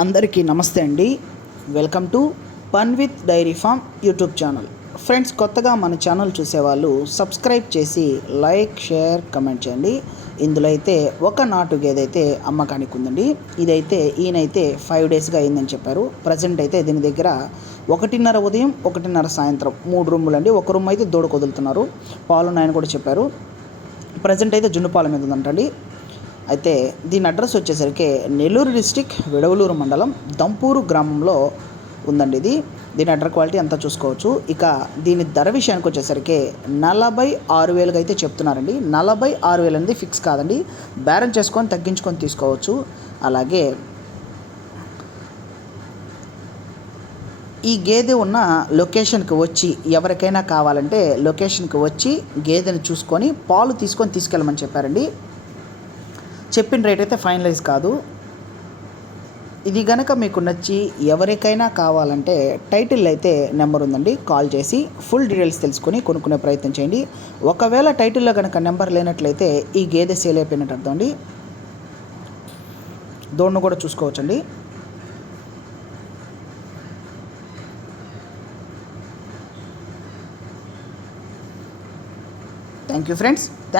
అందరికీ నమస్తే అండి. Welcome to fun with dairy farm YouTube channel. Friends కొత్తగా మన ఛానల్ చూసేవాళ్ళు సబ్స్క్రైబ్ చేసి లైక్ షేర్ కమెంట్ చేయండి. ఇందులో అయితే ఒక నాటు గేదె అయితే అమ్మకానికి ఉందండి. ఇదైతే ఈయనైతే ఫైవ్ డేస్గా అయిందని చెప్పారు. ప్రజెంట్ అయితే దీని దగ్గర ఒకటిన్నర ఉదయం ఒకటిన్నర సాయంత్రం మూడు రూములు అండి. ఒక రూమ్ అయితే దూడకు వదులుతున్నారు పాలున్నాయని కూడా చెప్పారు. ప్రజెంట్ అయితే జున్నుపాల మీద ఉందంటండి. అయితే దీని అడ్రస్ వచ్చేసరికి నెల్లూరు డిస్టిక్ విడవలూరు మండలం దంపూరు గ్రామంలో ఉందండి ఇది. దీని అడ్డర్ క్వాలిటీ అంతా చూసుకోవచ్చు. ఇక దీని ధర విషయానికి వచ్చేసరికి నలభై ఆరు వేలుగా అయితే చెప్తున్నారండి. నలభై ఆరు వేలు అనేది ఫిక్స్ కాదండి. బేరం చేసుకొని తగ్గించుకొని తీసుకోవచ్చు. అలాగే ఈ గేదె ఉన్న లొకేషన్కి వచ్చి ఎవరికైనా కావాలంటే లొకేషన్కి వచ్చి గేదెని చూసుకొని పాలు తీసుకొని తీసుకెళ్ళమని చెప్పారండి. చెప్పిన రేట్ అయితే ఫైనలైజ్ కాదు. ఇది గనక మీకు నచ్చి ఎవరికైనా కావాలంటే టైటిల్ అయితే నెంబర్ ఉందండి. కాల్ చేసి ఫుల్ డీటెయిల్స్ తెలుసుకొని కొనుక్కునే ప్రయత్నం చేయండి. ఒకవేళ టైటిల్లో కనుక నెంబర్ లేనట్లయితే ఈ గేదె సేల్ అయిపోయినట్టు అర్థం అండి. దోడ్ను కూడా చూసుకోవచ్చండి. Thank you friends thank